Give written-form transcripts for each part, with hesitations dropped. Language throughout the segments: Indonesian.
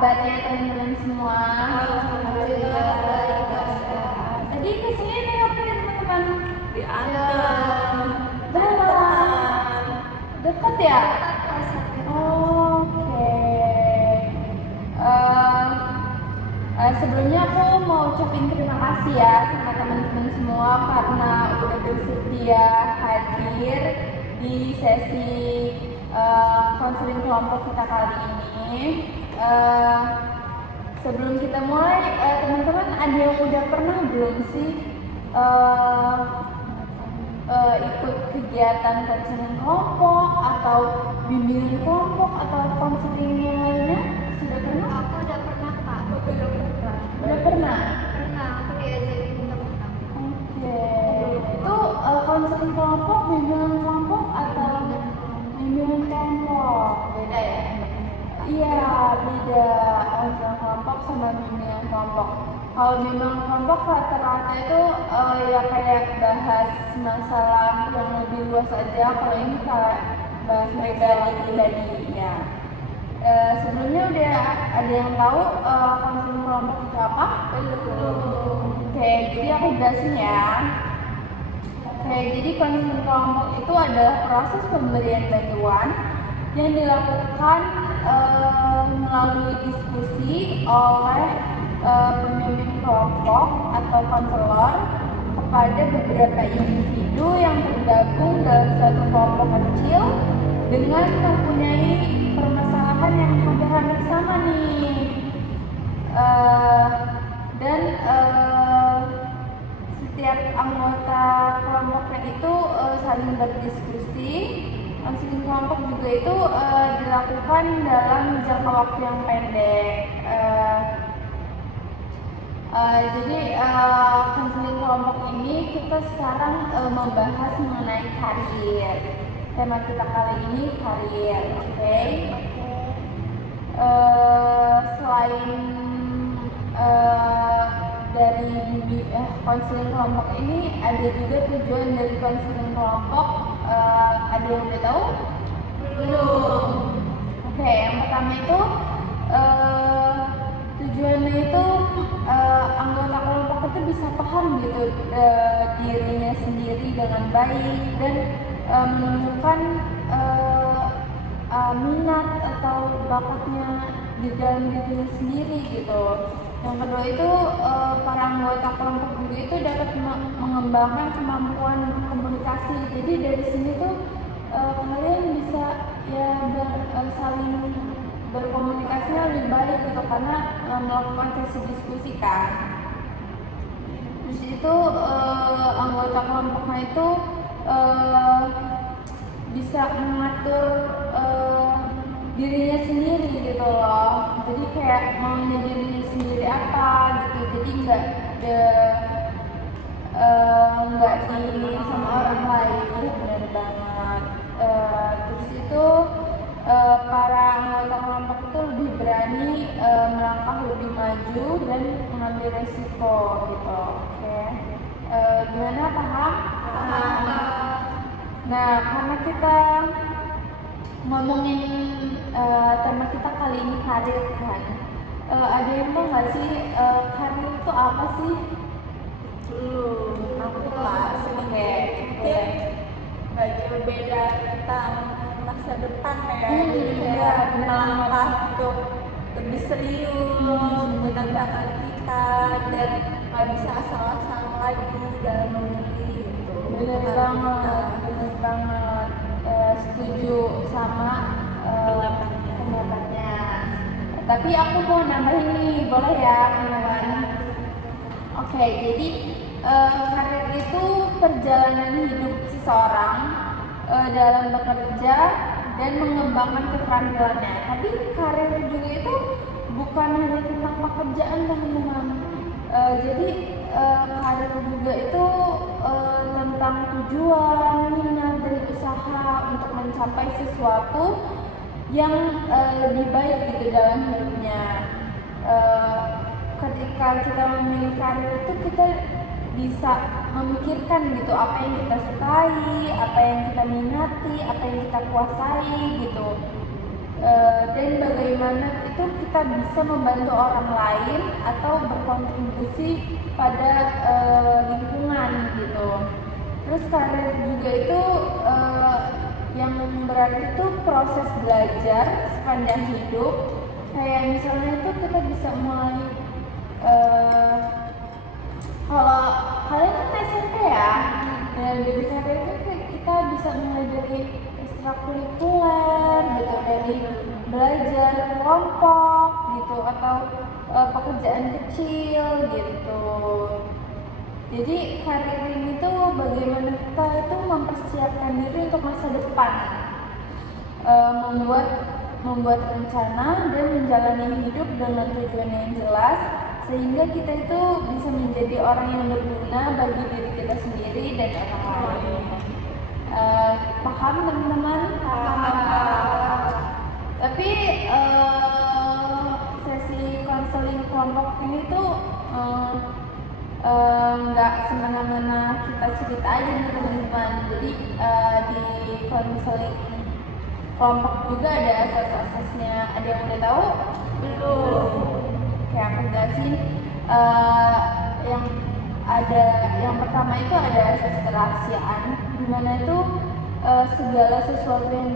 kabarnya teman-teman semua? Alhamdulillah baik, sehat. Tadi kesini naik apa ya teman-teman? Diantar. Jalan. Dekat ya? Oke. Sebelumnya aku mau ucapin terima kasih ya sama teman-teman semua karena udah bersedia hadir di sesi konseling kelompok kita kali ini. Sebelum kita mulai, teman-teman ada yang udah pernah belum sih ikut kegiatan konseling kelompok atau bimbingan kelompok atau konseling yang lainnya? Sudah pernah? Aku udah pernah Kak, aku belum pernah. Udah pernah? Pernah, aku diajarin teman-teman. Oke. Itu konseling kelompok, bimbingan kelompok atau bimbingan kelompok? Beda ya? Iya, beda. Konseling kelompok sama bimbingan kelompok. Kalau bimbingan kelompok rata-rata itu ya kayak bahas masalah yang lebih luas aja. Kalau ini kayak bahas pribadi ya. Sebelumnya udah ada yang tahu konseling kelompok itu apa? Belum. Oke, jadi aku jelasin ya. Oke, jadi konseling kelompok itu adalah proses pemberian bantuan yang dilakukan melalui diskusi oleh pemimpin kelompok atau konselor kepada beberapa individu yang tergabung dalam suatu kelompok kecil dengan mempunyai permasalahan yang hampir-hampir sama nih. Dan setiap anggota kelompoknya itu saling berdiskusi. Konseling kelompok juga itu dilakukan dalam jangka waktu yang pendek. Jadi konseling kelompok ini kita sekarang membahas mengenai karir. Tema kita kali ini karir, oke? Selain dari konseling kelompok ini, ada juga tujuan dari konseling kelompok. Ada yang udah tahu? Belum. Oke, yang pertama itu tujuannya itu anggota kelompok itu bisa paham gitu dirinya sendiri dengan baik dan menemukan minat atau bakatnya di dalam dirinya sendiri gitu. Yang kedua itu para anggota kelompok juga itu dapat mengembangkan kemampuan komunikasi. Jadi dari sini tuh kalian bisa ya saling berkomunikasinya lebih baik gitu karena melakukan sesi diskusi kan. Terus itu anggota kelompoknya itu bisa mengatur dirinya sendiri gitu loh. Jadi kayak maunya dirinya sendiri apa gitu. Jadi nggak diinin sama orang lain. Benar banget. Terus itu para anggota kelompok itu lebih berani melangkah lebih maju dan mengambil resiko gitu. Oke. Gimana, paham? Nah, karena kita ngomongin tema kita kali ini karir kan, ada yang tahu nggak sih karir itu apa sih? Belum. Aku kelas. Oke. Bagi beda tentang masa depan ya. Jadi Iya, kayak benar. melangkah untuk lebih serius menantang kita dan nggak bisa asal-asalan lagi dalam memilih gitu. Bener banget. Setuju sama pendapatnya. Tapi aku mau nambahin nih, boleh ya teman-teman? Oke, jadi karir itu perjalanan hidup seseorang dalam bekerja dan mengembangkan keterampilannya. Tapi karir juga itu bukan hanya tentang pekerjaan teman-teman. Jadi karir juga itu tentang tujuan, minat, dan usaha untuk mencapai sesuatu yang lebih baik gitu dalam hidupnya. Ketika kita memilih karir itu kita bisa memikirkan gitu apa yang kita sukai, apa yang kita minati, apa yang kita kuasai gitu. dan bagaimana itu kita bisa membantu orang lain atau berkontribusi pada lingkungan gitu. Terus karir juga itu yang berarti itu proses belajar sepanjang hidup. Kayak misalnya itu kita bisa mulai kalau kalian kan SMP ya, dan dari SMP itu kita bisa mulai dari ekstrakurikuler gitu, dari belajar kelompok gitu, atau pekerjaan kecil gitu. Jadi karir ini tuh bagaimana kita itu mempersiapkan diri untuk masa depan, membuat rencana dan menjalani hidup dengan tujuan yang jelas, sehingga kita itu bisa menjadi orang yang berguna bagi diri kita sendiri dan orang lain. Paham teman-teman? Paham. Tapi sesi konseling kelompok ini tuh nggak semena-mena kita cerita aja nih teman-teman. Jadi di konseling kelompok juga ada asas-asasnya. Ada yang udah tahu? Belum. Kayak aku jelasin, yang pertama itu ada asas kerahasiaan, dimana itu segala sesuatu yang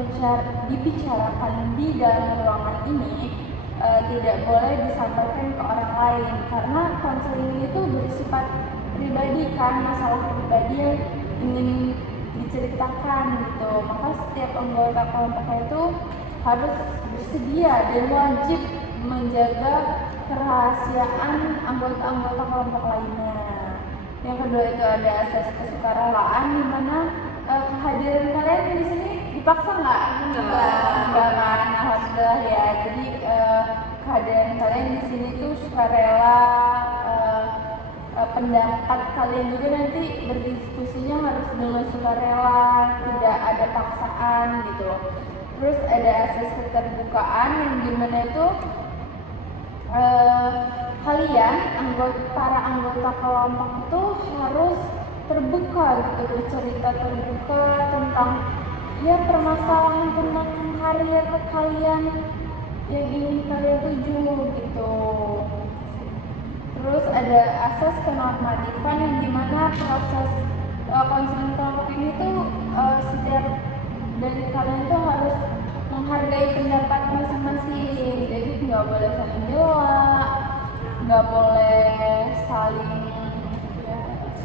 dibicarakan di dalam ruangan ini tidak boleh disampaikan ke orang lain, karena konseling itu bersifat pribadi kan, masalah pribadi yang ingin diceritakan gitu. Maka setiap anggota kelompoknya itu harus bersedia dan wajib menjaga kerahasiaan anggota-anggota kelompok lainnya. Yang kedua itu ada asas kesukarelaan, di mana kehadiran kalian di sini dipaksa nggak? Enggak kan, alhamdulillah ya. Jadi kehadiran kalian di sini tuh sukarela. Pendapat kalian juga nanti berdiskusinya harus dengan sukarela, tidak ada paksaan gitu. Terus ada asas keterbukaan, yang dimana itu kalian para anggota kelompok itu harus terbuka gitu, bercerita terbuka tentang ya permasalahan tentang karir kalian yang ingin kalian tuju gitu. Terus ada asas kenormatifan, yang dimana proses konseling kelompok ini tuh setiap dari kalian tuh harus menghargai pendapat masing-masing. Jadi nggak boleh saling bela, nggak boleh saling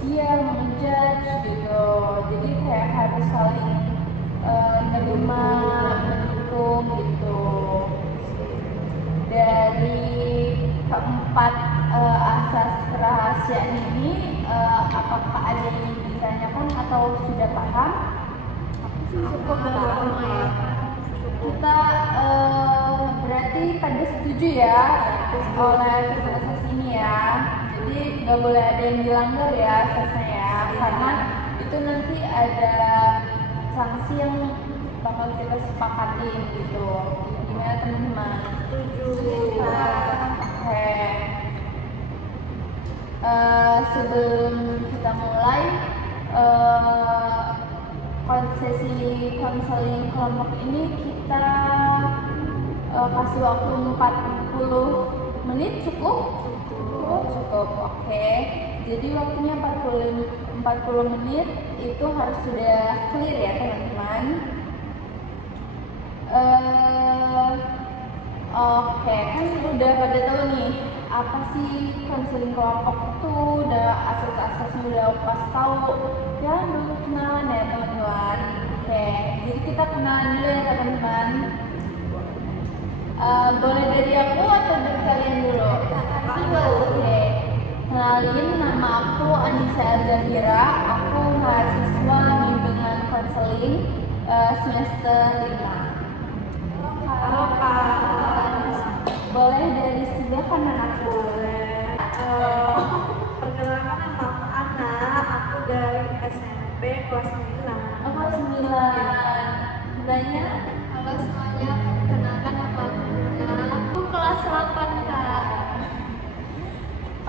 menjudge gitu. Jadi kayak harus saling menerima, mendukung gitu. Dari keempat asas kerahasiaan ini, apakah ada yang ditanyakan atau sudah paham? Cukup paham ya. Kita berarti pada setuju ya oleh asas-asas ini ya. Jadi nggak boleh ada yang dilanggar ya asasnya ya, karena itu nanti ada sanksi yang bakal kita sepakatin gitu. Gimana teman-teman? Setuju. Oke. Sebelum kita mulai sesi konseling kelompok ini, kita kasih waktu 40 menit cukup? Cukup, oke. Jadi waktunya 40 menit itu harus sudah clear ya teman-teman. Oke, kan udah pada tahu nih apa sih konseling kelompok itu, udah asas-asasnya udah pas tahu. Jangan dulu kenalan ya teman-teman. Oke, jadi kita kenalan dulu ya teman-teman. Boleh dari aku atau dari kalian dulu? Oke, kenalin, nama aku Anissa Zahira. Aku mahasiswa bimbingan konseling semester 5. Halo Kak. Boleh dari sebelah kanan aku. Perkenalkan nama aku Ana, aku dari SMP kelas 9. Oh, kelas 9. Sebelahnya? Halo semuanya, perkenalkan nama aku Luna, aku kelas 8 Kak.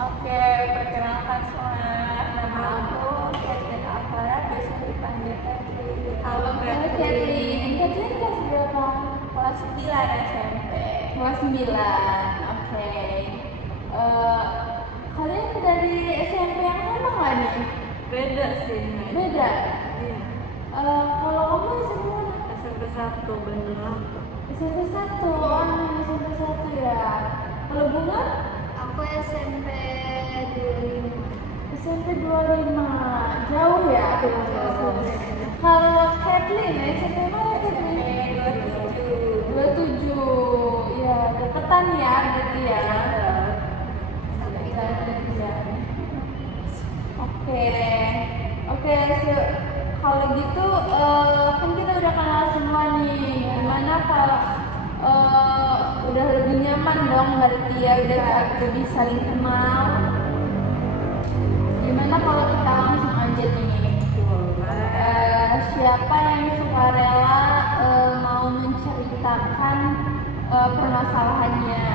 Oke, perkenalkan semua. Nama aku Catherine Alvara, biasa dipanggil Catherine. Halo Catherine. Catherine kelas berapa? Kelas kelas 9 SMP. Kelas 9, oke. Kalian dari SMP yang sama nggak nih? Beda sih. Beda? Iya. Kalau kamu SMP mana? SMP 1 beneran. SMP 1, oh SMP 1 ya. Kalau Bunga? Aku SMP 25. SMP 25, jauh ya? Jauh. Kalau Kathleen, SMP mana Kathleen? 27, ya deketan ya berarti ya. Oke, oke. Kalau gitu kan kita udah kenal semua nih. Gimana kalau udah lebih nyaman dong berarti ya, udah lebih saling kenal. Gimana kalau kita langsung aja nih? Siapa yang sukarela mau menceritakan permasalahannya?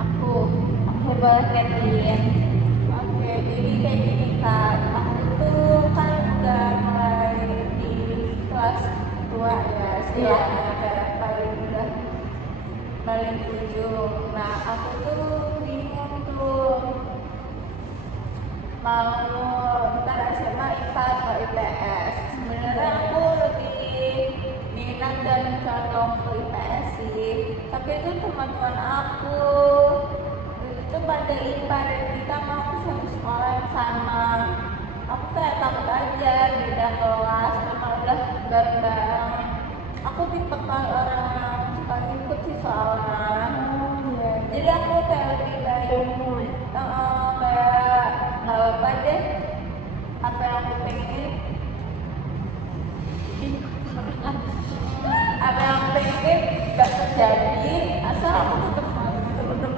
Aku. Oke, boleh Kathleen. Oke, jadi kayak gini Kak, aku tuh kan udah mulai di kelas tua ya, istilahnya kayak paling ujung. Nah, aku tuh bingung tuh mau ntar SMA IPA atau IPS. Sebenarnya aku lebih minat dan condong ke IPS sih, tapi itu teman-teman aku itu pada IPA dan kita mau aku satu sekolah yang sama. Aku kayak takut aja beda kelas karena udah bareng-bareng. Aku tipe orang yang suka ngikut sih soalnya. Jadi aku kayak lebih baik kayak nggak apa deh, apa yang aku pengen apa yang aku pengen gak terjadi asal aku tetap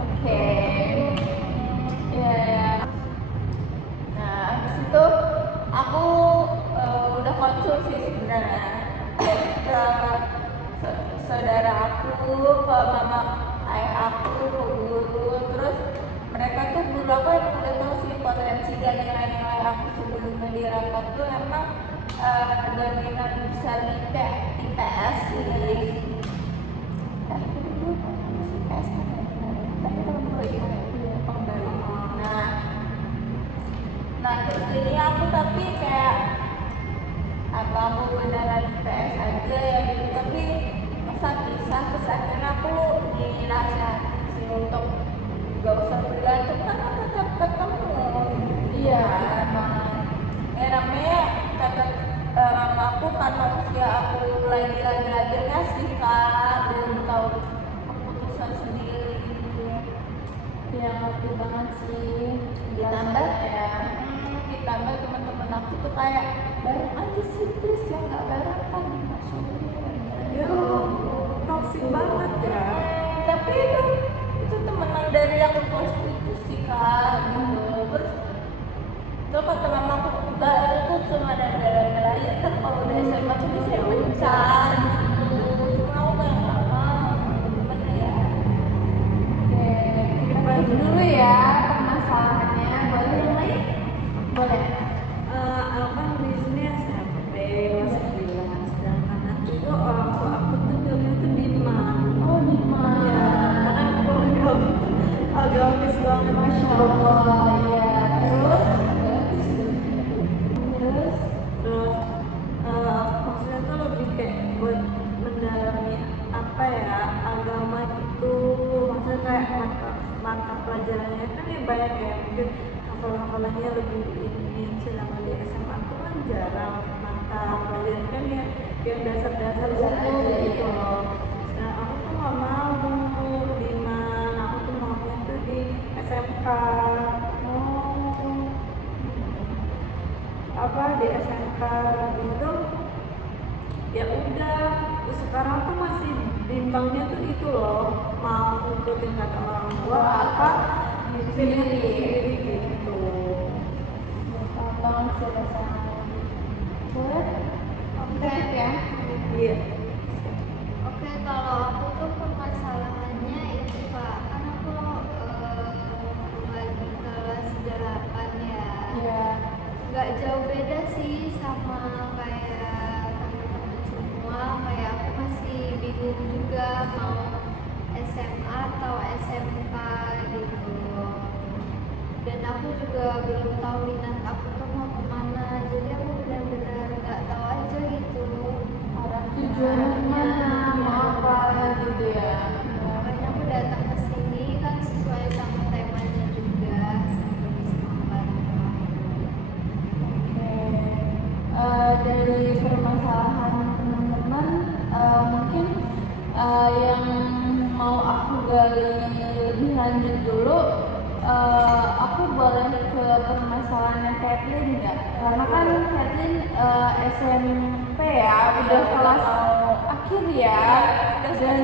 Oke. Ya. Nah, habis itu aku udah konsul sih sebenarnya ke saudara aku, ke mama ayah aku, ke guru. Terus mereka tuh guru aku yang udah tahu sih potensi dan nilai-nilai aku sebelumnya di rapat tuh emang dominan besar di IPS sih. Nah terus jadi aku tapi kayak apa aku beneran IPS aja ya gitu, tapi masa pisah. Terus akhirnya aku dinasihatin sih untuk gak usah bergantung kan aku tetap ketemu. Iya. Ya namanya kata aku kan manusia, aku lagi aja sih Kak, belum tahu keputusan sendiri gitu. Ya ngerti banget sih. Ditambah ditambah teman-teman aku tuh kayak bareng aja sih please, ya nggak bareng kan maksudnya toksik banget ya. Tapi itu temenan dari yang konstitusi Kak gitu. Terus kata mama aku juga itu cuma ada nilai kan kalau udah SMA tuh bisa mencar gitu. Cuma aku kayak gimana ya. Oke, kita bahas dulu ya permasalahannya. Boleh yang lain? Boleh. Aku kan di sini SMP kelas 9, sedangkan nanti tuh orang tua aku tuh jauhnya tuh di Oh, di mana? ya, karena aku agamis banget Masya Allah. Iya. Terus maksudnya tuh lebih kayak buat mendalami apa ya, agama gitu. Maksudnya kayak mata pelajarannya kan ya banyak ya, mungkin hafalannya lebih ini. Sedangkan di SMA tuh kan jarang mata pelajaran kan ya yang dasar-dasar umum gitu loh. Nah aku tuh nggak mau di mana, aku tuh maunya tuh di SMK. Di SMK gitu ya udah. Terus sekarang tuh masih bimbangnya tuh itu loh, mau ikutin kata orang tua apa pilih sendiri gitu. Tolong sudah sama. Boleh? Oke ya. Iya. Oke, kalau aku tuh permasalahannya itu Pak, kan aku lagi kelas 8 ya. Iya. Nggak jauh beda sih sama kayak teman-teman semua, kayak aku masih bingung juga mau SMA atau SMK gitu. Dan aku juga belum tahu minat aku tuh mau kemana, jadi aku benar-benar nggak tahu aja gitu arah tujuannya mana, mau apa gitu ya. makanya aku datang ke sini kan sesuai sama temanya juga semoga bisa membantu aku. Oke. Dari permasalahan teman-teman, mungkin yang mau aku gali lebih lanjut dulu, aku boleh ke permasalahannya Kathleen nggak? Karena kan Kathleen SMP ya, udah kelas akhir ya, dan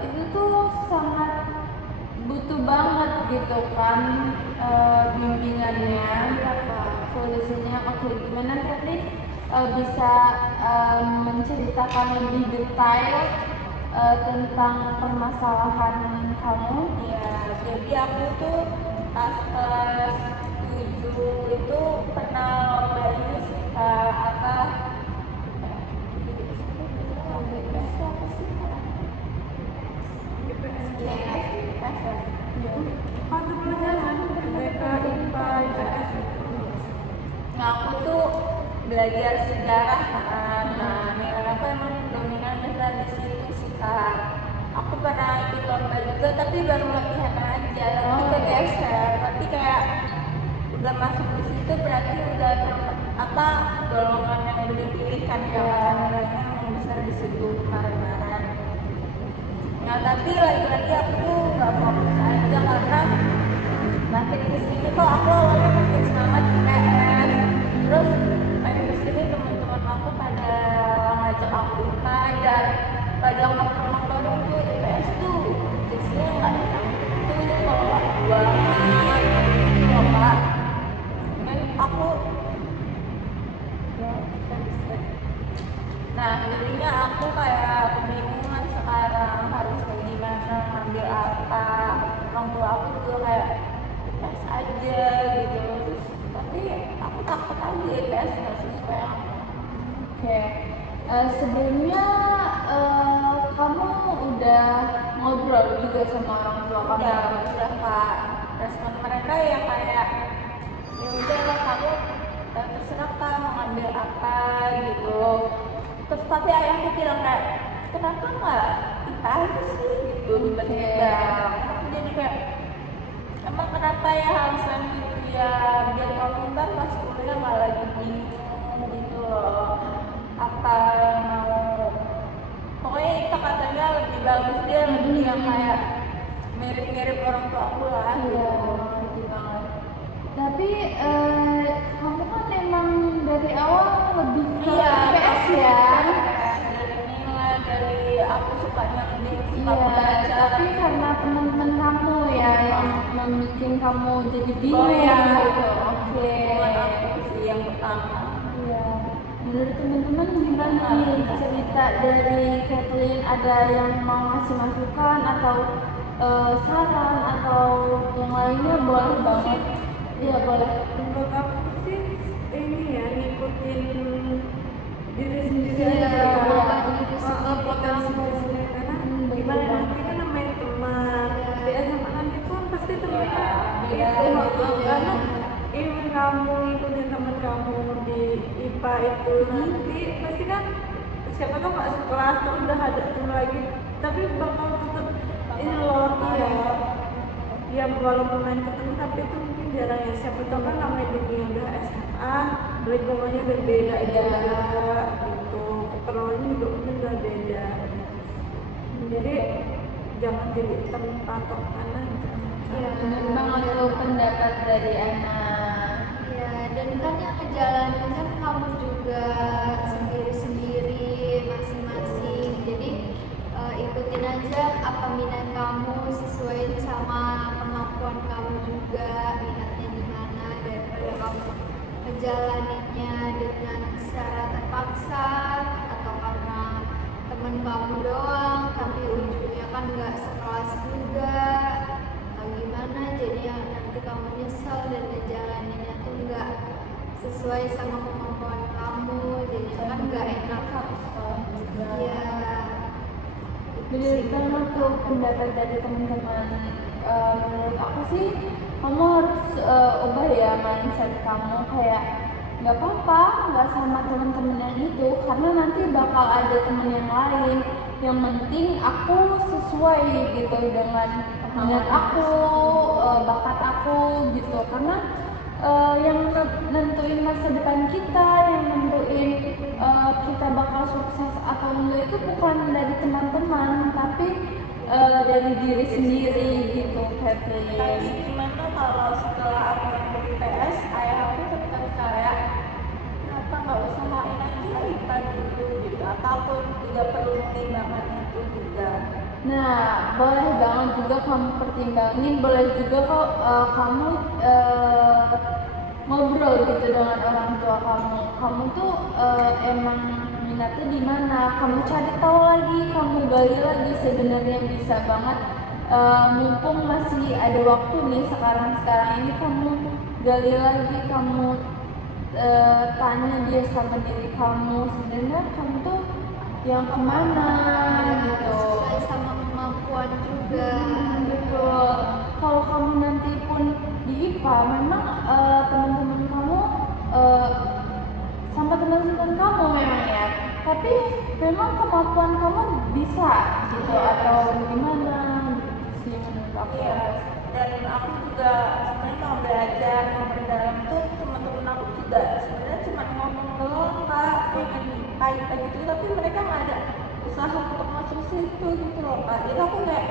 itu tuh sangat butuh banget gitu kan bimbingannya, solusinya. Oke, gimana Kathleen bisa menceritakan lebih detail tentang permasalahan kamu? Ya, jadi aku tuh pas kelas 7 itu pernah lomba ini sih Kak, apa Nah, aku tuh belajar sejarah kan. Nah, nilai aku emang dominan besar di situ sih Kak. Aku pernah ikut lomba juga, tapi baru latihan aja, tapi kegeser. Tapi kayak udah masuk di situ berarti udah apa golongan yang udah dipilih kan ya, nilainya yang besar di situ kemarin. Nah, tapi lagi-lagi aku tuh nggak fokus aja karena makin kesini kok aku awalnya makin semangat IPS, terus makin kesini teman-teman aku pada ngajak aku IPA dan pada ngomong-ngomong tuh IPS tuh isinya nggak enak tuh kalau aku banget gitu Pak. Dan aku nah jadinya aku kayak kebingungan sekarang harus kayak gimana, ngambil apa. Orang tua aku juga kayak IPS aja gitu, terus tapi aku takut aja IPS nggak sesuai aku. Oke. Sebelumnya kamu udah ngobrol juga sama orang tua kamu? Udah Kak, respon mereka ya kayak ya udahlah kamu terserah Kak mau ngambil apa gitu. Terus tapi ayahku bilang kayak kenapa nggak IPA aja sih gitu tiba-tiba. Aku jadi kayak emang kenapa ya alasan gitu ya, biar kamu ntar pas kuliah malah lagi bingung gitu loh apa yang mau. Pokoknya itu katanya lebih bagus, dia lebih yang kayak mirip-mirip orang tua aku lah. Iya, ngerti banget. Tapi kamu kan emang dari awal lebih ke IPS ya? Dari nilai, dari aku sukanya lebih suka Iya, belajar. tapi karena teman-teman kamu ya yang membuat kamu jadi bingung Iya. gitu. Oke. Bukan aku sih yang pertama. Iya. Menurut teman-teman gimana nih cerita dari Kathleen? Ada yang mau ngasih masukan atau saran atau yang lainnya? Boleh banget. Iya boleh. Menurut aku sih ini ya ngikutin diri sendiri Iya, aja ya. diri sendiri Potensi kamu. diri sendiri karena gimana nanti kan namanya teman di SMA nanti pun pasti temennya Beda. karena even kamu ngikutin teman kamu di IPA itu nanti pasti kan siapa tahu nggak sekelas terus udah ada teman lagi tapi bakal tetap ini loh ya walaupun main ketemu tapi itu mungkin jarang ya, siapa tahu kan namanya dunia udah SMA lingkungannya udah beda juga gitu, keperluannya juga mungkin udah beda, jadi jangan jadi teman patokan aja. Ya, Benar banget tuh pendapat dari Ana. ya, dan kan yang ngejalanin kan kamu juga sendiri-sendiri masing-masing. Jadi ikutin aja apa minat kamu, sesuaiin sama kemampuan kamu juga minatnya di mana, daripada kamu ngejalaninnya dengan secara terpaksa atau karena temen kamu doang tapi ujungnya kan nggak sekelas juga atau gimana, jadi ya nanti kamu nyesel dan ngejalaninnya tuh nggak sesuai sama kemampuan kamu, jadi kan nggak enak. Ya bener banget tuh pendapat dari teman-teman. Menurut aku sih kamu harus ubah ya mindset kamu, kayak nggak apa-apa nggak sama teman-teman yang itu, karena nanti bakal ada teman yang lain. Yang penting aku sesuai gitu dengan minat aku, bakat aku gitu, karena yang nentuin masa depan kita, yang nentuin kita bakal sukses atau enggak itu bukan dari teman-teman, tapi dari diri sendiri gitu, Tapi Catherine. gimana kalau setelah aku ikut IPS, ayah aku tetap kayak kenapa nggak usahain aja IPA dulu gitu, ataupun tidak perlu mempertimbangkan itu juga. Nah, boleh banget juga kamu pertimbangin, boleh juga kok kamu ngobrol gitu dengan orang tua kamu. Kamu tuh emang minatnya di mana? Kamu cari tahu lagi, kamu gali lagi, sebenarnya bisa banget. Mumpung masih ada waktu nih sekarang ini, kamu gali lagi, kamu tanya dia sama diri kamu, sebenarnya kamu tuh yang kemana gitu. sesuai sama kemampuan juga. Betul. Kalau kamu nanti pun di IPA, memang teman-teman kamu sama teman-teman kamu memang ya, tapi memang kemampuan kamu bisa gitu atau gimana gitu sih menurut aku. Iya, dan aku juga sebenarnya mau belajar, mau berdalam tuh teman-teman aku juga sebenarnya cuma ngomong doang kak, pengen IPA gitu, tapi mereka nggak ada usaha untuk masuk situ gitu loh kak. Jadi aku kayak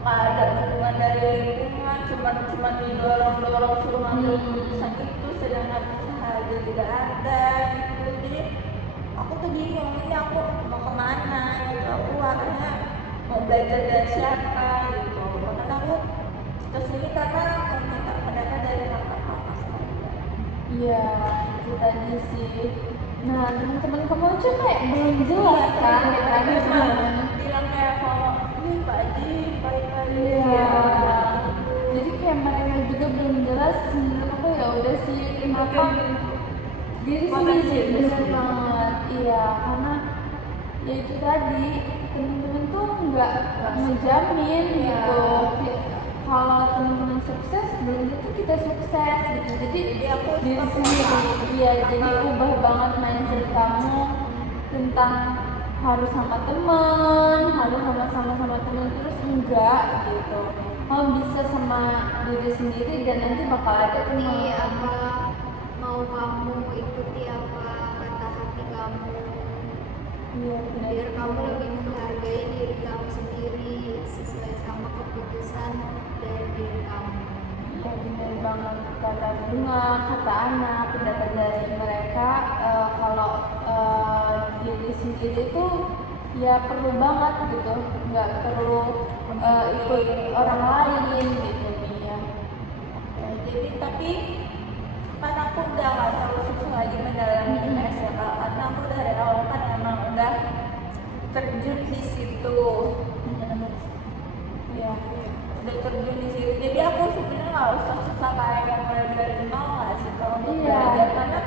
nggak ada dukungan dari lingkungan, cuma didorong suruh ngambil keputusan itu, sedangkan usaha aja tidak ada gitu. Jadi aku tuh bingung ini aku mau kemana gitu, aku akhirnya mau belajar dari siapa gitu. Karena aku kesini karena meminta pendapat dari kakak-kakak saya. Iya, itu tadi sih. Nah, teman-teman kamu aja kayak belum jelas kan, kayak tadi Cuma teman. bilang kayak kalau ini Pak Haji, Pak Haji. Iya. Jadi kayak mereka juga belum jelas. Menurut aku ya udah sih, kenapa diri sendiri bener banget. Iya, karena ya itu tadi, teman-teman tuh nggak ngejamin gitu. Kalau teman-teman sukses, belum tentu kita sukses gitu. Jadi aku diri sendiri. Iya, jadi ubah banget mindset kamu tentang harus sama teman, harus sama teman terus, enggak gitu. Kamu bisa sama diri sendiri dan nanti bakal ada Ikuti teman. apa mau kamu, ikuti apa kata hati kamu, Iya, benar. biar kamu lebih menghargai diri kamu sendiri sesuai sama keputusan dari diri kamu. Ya benar banget kata Bunga, kata Ana, pendapat dari mereka. Kalau diri sendiri itu ya perlu banget gitu, nggak perlu ikut orang lain gitu nih ya. Ya, jadi tapi kan aku udah nggak terlalu susah lagi mendalami IPS ya kak, karena aku dari awal kan emang udah terjun di situ. Iya. Udah terjun di situ, jadi aku sebenarnya nggak usah susah kayak yang mulai dari nol nggak sih kalau untuk Iya. belajar, karena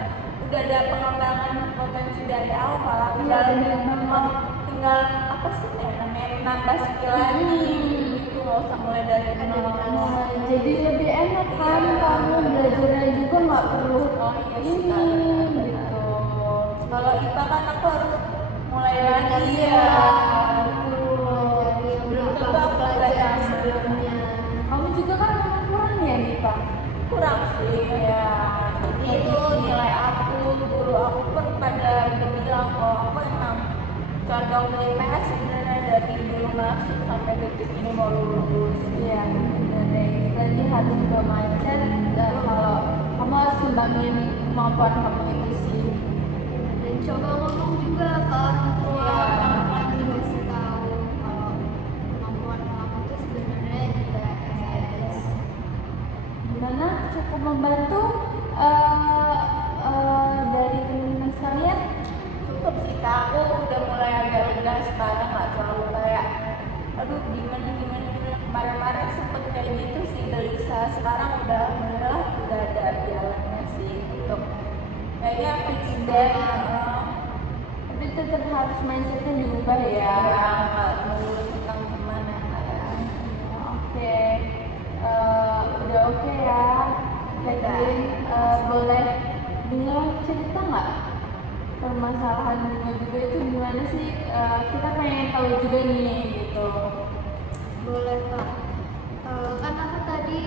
udah ada pengembangan potensi dari awal, Iya, bener tinggal banget. tinggal apa sih namanya nambah skill lagi gitu, nggak usah mulai dari nol. Nah, jadi lebih enak kan, kamu belajarnya juga nggak perlu ini gitu. Kalau IPA kan aku harus mulai lagi Iya. ya. Belajar yang Belum belum tentu kamu aku pelajari belajar sebelumnya. Kamu juga kan kurang ya nih Pak. Kurang sih ya. Itu nilai aku, guru aku pun pada bilang kalau aku emang condong ke IPS sebenarnya dari dulu masuk sampai detik ini mau lulus. Iya, benar deh. Jadi harus juga mindset dan kalau kamu harus kembangin kemampuan kamu itu sih. Dan coba ngomong juga ke orang tua, pelan-pelan dikasih tahu kalau kemampuan kamu tuh sebenarnya IPS. Gimana? Cukup membantu dari teman-teman sekalian? Cukup sih kak, aku udah mulai agak lega sekarang, nggak terlalu kayak aduh gimana kemarin-kemarin sempet kayak gitu sih gelisah. Sekarang udah alhamdulillah udah ada jalannya sih untuk kayaknya fix deh. Tapi tetap harus mindsetnya diubah ya. nggak melulu tentang teman ya Kak ya. Oke, udah oke ya. Catherine, boleh dengar cerita nggak permasalahan Bunga juga itu gimana sih? Kita pengen tahu juga nih gitu. Boleh Kak. Kan aku tadi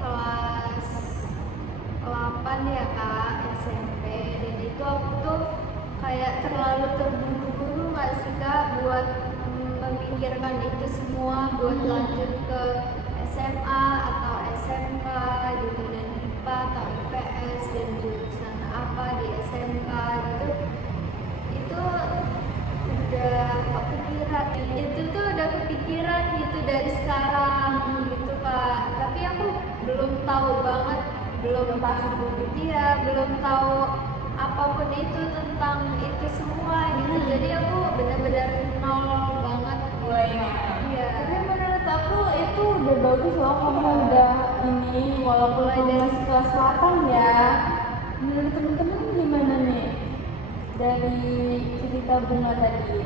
kelas 8 ya Kak, SMP, dan itu aku tuh kayak terlalu terburu-buru nggak sih Kak buat memikirkan itu semua, buat lanjut ke SMA atau SMK gitu, dan IPA atau IPS dan jurusan apa di SMK gitu. Itu udah kepikiran gitu dari sekarang gitu Kak, tapi aku belum tahu banget, belum tahu apapun itu tentang itu semua gitu, jadi aku benar-benar nol banget Mulainya. iya. Tapi menurut aku itu udah bagus loh, kamu udah ini walaupun Mulai kamu dari- masih kelas 8 ya. Menurut temen-temen gimana nih dari cerita Bunga tadi?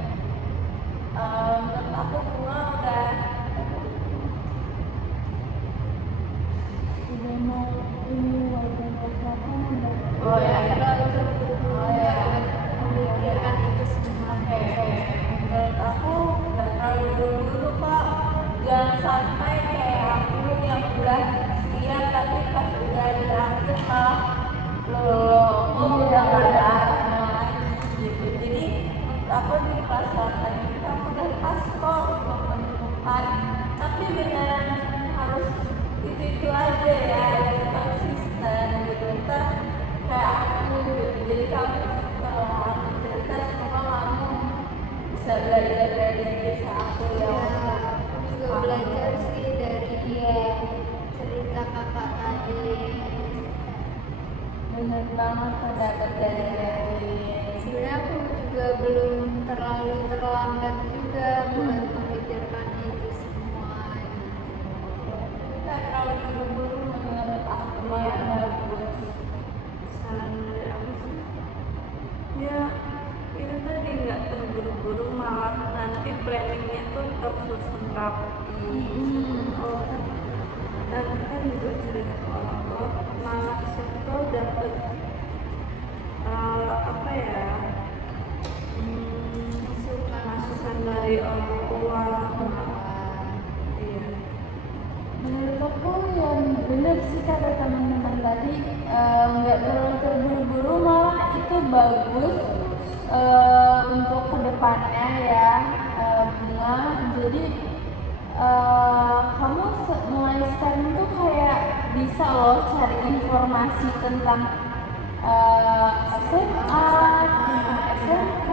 Menurut aku Bunga Udah mau ini walaupun kelas 8 udah. Oh ya, terlalu terburu-buru Oh, ya. memikirkan itu semua. menurut aku nggak terlalu dulu Kak, jangan sampai kayak aku yang udah sekian tapi pas udah di akhir malah udah nggak ada arahnya lagi gitu. Jadi menurut aku di kelas 8 ini kamu udah pas kok untuk menemukan, tapi beneran harus itu aja ya, harus konsisten gitu. Ntar kayak aku gitu, jadi kamu kalau aku cerita semua kamu bisa belajar dari kisah aku Ya, yang aku juga belajar sih dari cerita kakak tadi. Bener banget pendapat dari Catherine. Sebenarnya aku juga belum terlalu terlambat juga buat memikirkan itu semua. nggak terlalu buru-buru menurut aku ya. Saran dari aku sih, ya itu tadi nggak terburu-buru, malah nanti planningnya tuh tersusun rapi. Oh, dan kan juga cerita orang tua, malah siapa dapet apa ya, masukan dari orang tua. Iya. Menurut aku yang bener sih kata teman-teman tadi, nggak terlalu terburu-buru, malah itu bagus untuk kedepannya ya, Bunga. Jadi kamu mulai sekarang tuh kayak bisa loh cari informasi tentang SMA, tentang SMK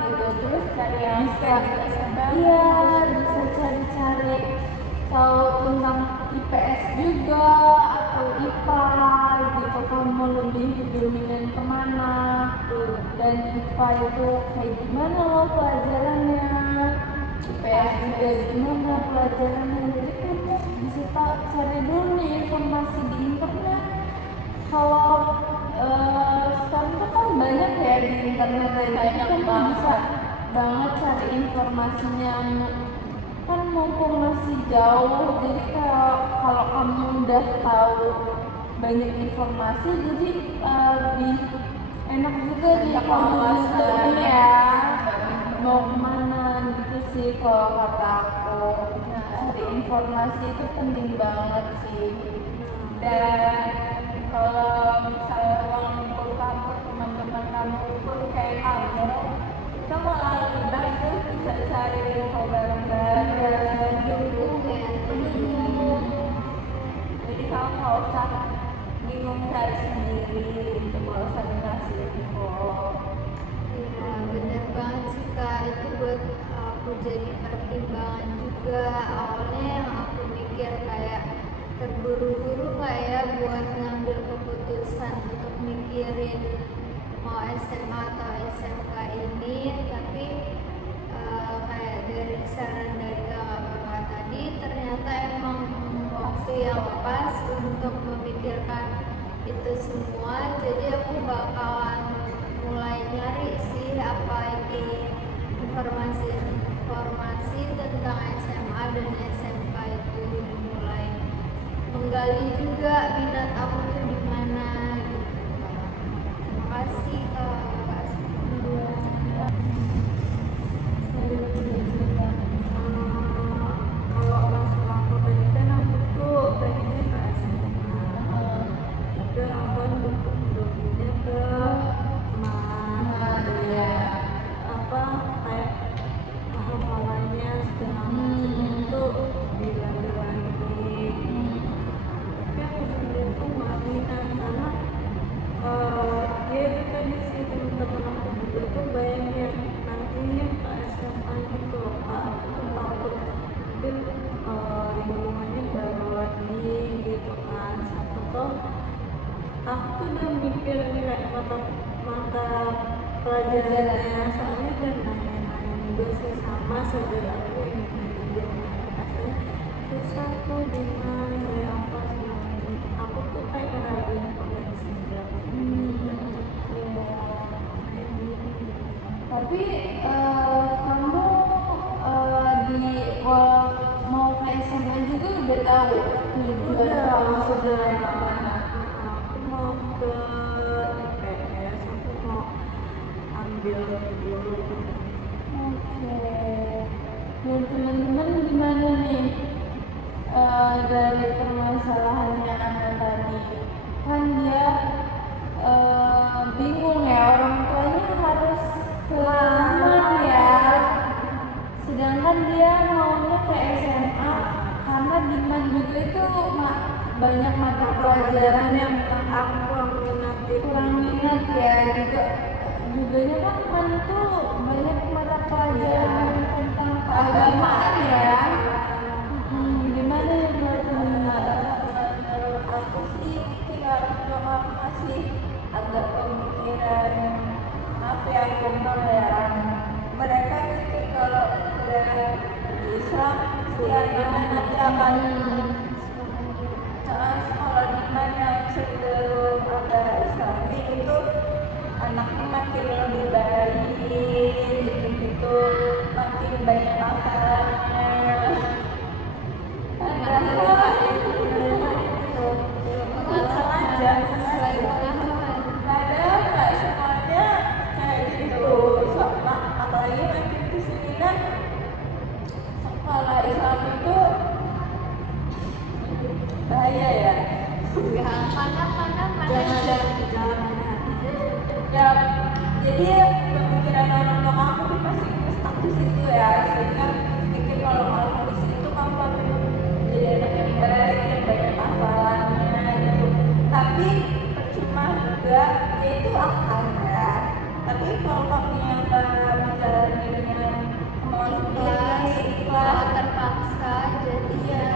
gitu, terus kayak bisa bisa cari-cari tahu tentang IPS juga atau IPA gitu, kamu lebih dominan kemana, dan IPA itu kayak gimana loh pelajarannya, IPS juga gimana pelajarannya. Jadi kamu bisa cari dulu nih informasi di internet. Kalau sekarang tuh kan banyak ya di internet, jadi kamu bisa banget cari informasinya. Kan mumpung masih jauh, jadi kalau kamu udah tahu banyak informasi, jadi lebih enak juga nih kamu nentuin ya mau kemana gitu sih. Kalau kata aku, cari informasi itu penting banget sih. Dan kalau misalnya ruang lingkup kamu, teman-teman kamu pun kayak kamu, itu malah lebih baik tuh bisa cari info bareng-bareng, Dukung ya. jadi kamu nggak usah bingung cari sendiri gitu, nggak usah dikasih info. Iya, bener banget sih Kak, itu buat aku jadi pertimbangan juga. Awalnya yang aku mikir kayak terburu-buru nggak ya buat ngambil keputusan untuk mikirin mau SMA atau SMK ini, tapi kayak dari saran dari kakak tadi, ternyata emang waktu yang pas untuk memikirkan itu semua. Jadi aku bakalan mulai nyari sih apa itu informasi tentang SMA dan SMK itu, mulai menggali juga minat aku tuh di mana gitu. Terima kasih Kak. Kalau masalah aku tadi kan aku tuh pengennya ke SMA, tapi orang tua dukungnya ke ya apa kayak hafalannya segala macam itu dilanjut. Tapi aku sendiri tuh nggak minat karena ya itu tadi sih teman-teman aku juga tuh bayangin nantinya ke SMA gitu loh Kak, aku takut mungkin lingkungannya baru lagi gitu kan, siapa tuh aku tuh udah mikir nilai mata pelajarannya, soalnya udah nanya-nanya juga sih sama saudara aku yang juga katanya susah tuh dengan nilai apa segala macam. Aku tuh kayak ngeraguin potensi berapa Tapi kamu di mau ke SMA juga udah tahu tujuan kamu sebenarnya apa? aku mau ke IPS, aku mau ambil dulu. Oke. Dan teman-teman gimana nih dari permasalahannya anak tadi? Kan dia bingung ya, orang tuanya harus ke mana ya, sedangkan dia maunya ke SMA karena demand juga itu banyak mata pelajaran yang Aku kurang minat ya, juga kan tuh banyak mata pelajaran tentang keagamaan ya. Gimana ya menurut teman-teman? Menurut aku sih mungkin orang tua kamu masih agak pemikiran apa ya, kumpul ya. Mereka pikir kalau kuliah di Islam anak nanti akan kalau di mana yang cenderung agak Islami itu anaknya makin lebih baik gitu, makin banyak hafalannya. Padahal nggak semuanya kayak gitu. Apalagi makin kesini kan sekolah Islam itu bahaya ya. Ya, jadi pemikiran orang tua kamu tuh pasti stuck di situ ya, sehingga pikir kalau di situ kamu akan jadi anak yang baik, yang banyak hafalannya gitu. Tapi percuma juga, ya itu akan ya. Tapi kalau kamu yang menjalani dengan kemauan sendiri, ikhlas, terpaksa jadi ya,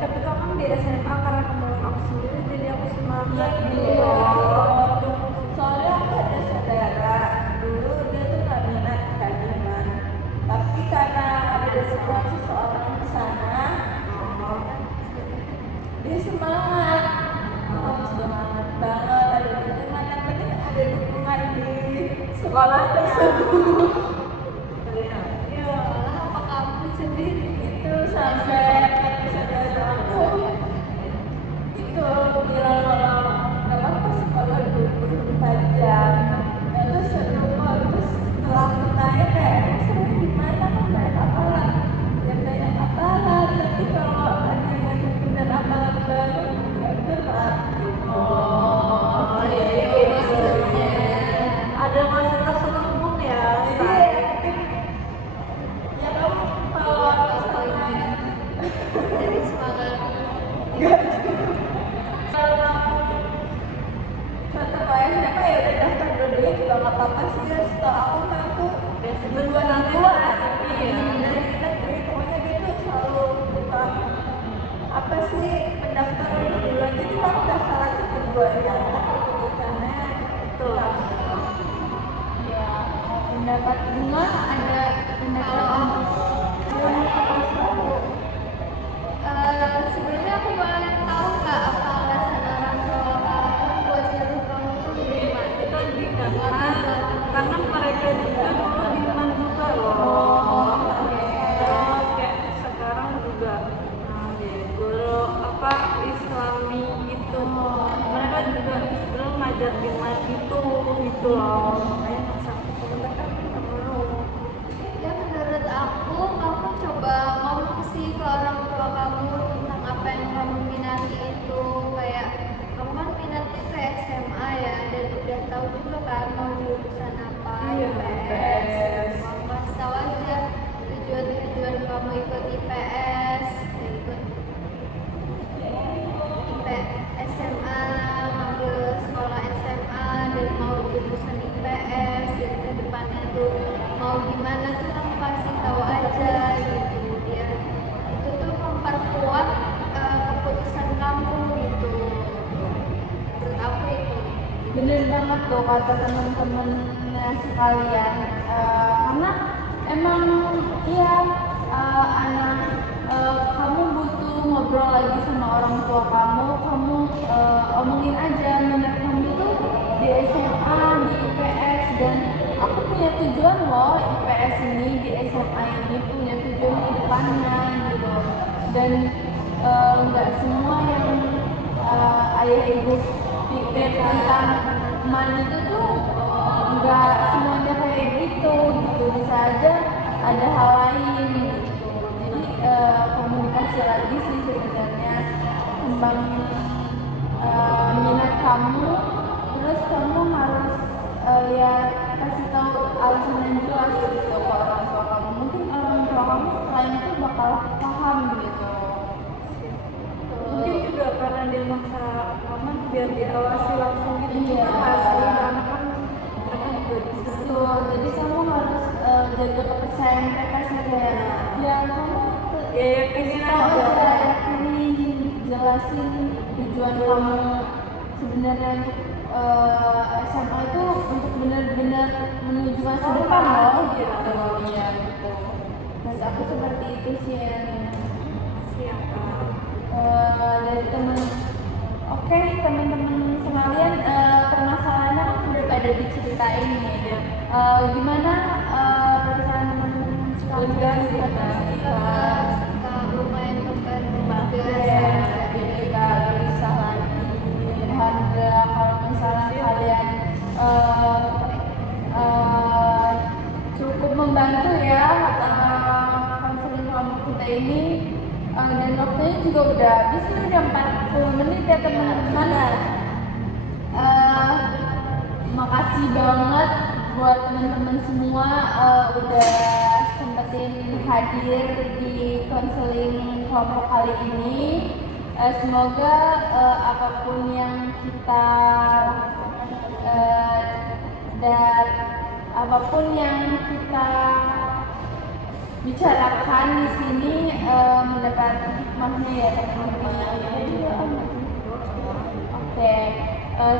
siapa tahu kan di SMA karena kemauan aku sendiri jadi aku semangat gitu iya. loh. Soalnya aku ada saudara dulu dia tuh nggak minat kajian, tapi karena ada seseorang di sana, dia semangat, semangat banget, ada dukungan, yang penting ada dukungan di sekolah tersebut. malah apa kamu sendiri Itu sampai saudara aku itu bilang kalau nggak apa sekolah 24 jam itu seru kok. Terus setelah aku tanya kayak seru di mana, kan banyak apalan ya, banyak apalan, tapi kalau ada yang benar apalan baru ya berat gitu. maksudnya Ada masalah umum ya. Ya kamu kalau misalnya dari semangat kalau kamu contoh kayak siapa ya udah daftar dulu juga nggak apa-apa sih ya. Setahu aku mah aku duluan dari negeri, pokoknya dia tuh selalu buka apa sih pendaftaran duluan, jadi kamu daftar lagi kedua ya karena itu lah. Ya, pendapat bunga ada pendapat sebenarnya aku boleh tahu nggak apa alasan orang tua kamu buat nyuruh kamu tuh milih ngajar di mat itu gitu loh. Makanya pas aku komentar kan nggak mau. Ya menurut aku kamu coba ngomong sih ke orang tua kamu tentang apa yang kamu minati itu. Kayak kamu kan minatnya ke SMA ya, dan udah tahu juga kan mau jurusan apa. Iya, IPS. Kamu kasih tahu aja tujuan kamu ikut IPS, ikut SMA, ngambil sekolah SMA dan mau jurusan IPS, dan ke depannya tuh mau gimana tuh kamu kasih tahu aja gitu. Biar itu tuh memperkuat keputusan kamu gitu. Menurut aku itu. Bener banget tuh kata teman-temannya sekalian. Karena emang ya anak kamu butuh ngobrol lagi sama orang tua kamu omongin aja minat kamu itu di SMA, di IPS, dan aku punya tujuan loh IPS ini, di SMA ini punya tujuan ke depannya gitu. Dan nggak semua yang ayah ibu pikir tentang money itu tuh nggak semuanya kayak gitu, bisa aja ada hal lain gitu. Jadi komunikasi lagi sih sebenarnya tentang minat kamu, terus kamu harus ya kasih tahu alasan yang jelas gitu ke orang tua kamu. Mungkin orang tua kamu selain itu bakal paham gitu. Mungkin juga karena dia masa aman biar diawasi langsung gitu. Iya. Karena kan mereka juga di situ. Betul, jadi kamu harus jaga kepercayaan mereka sih, kayak ya kamu Ya yakinin tahu aja. aja, yakinin, jelasin tujuan kamu sebenarnya untuk SMA itu untuk benar-benar menuju masa depan loh gitu. Iya gitu. Terus aku seperti itu sih ya. Siapa? Dari teman. Oke, teman-teman sekalian, permasalahannya kan udah pada diceritain nih. Gimana perasaan teman-teman sekalian? Lega sih, Kak. Lumayan membantu Ya, juga. jadi gak gelisah lagi. Alhamdulillah kalau misalnya kalian cukup membantu ya konseling kelompok kita ini. Dan waktunya juga udah habis, ini udah 40 menit ya teman-teman. Makasih banget buat teman-teman semua udah sempetin hadir di konseling kelompok kali ini. Semoga apapun yang kita dan apapun yang kita bicarakan di sini mendapat hikmahnya ya teman-teman. Oke,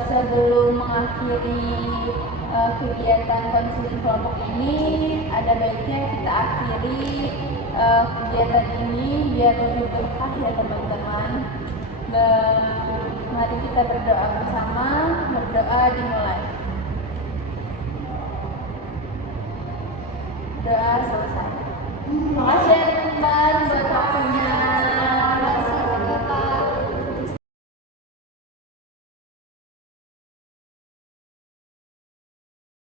sebelum mengakhiri kegiatan konseling kelompok ini, ada baiknya kita akhiri kegiatan ini biar lebih berkah ya teman-teman. Mari kita berdoa bersama. Berdoa dimulai. Doa selesai. Makasih ya teman-teman buat waktunya.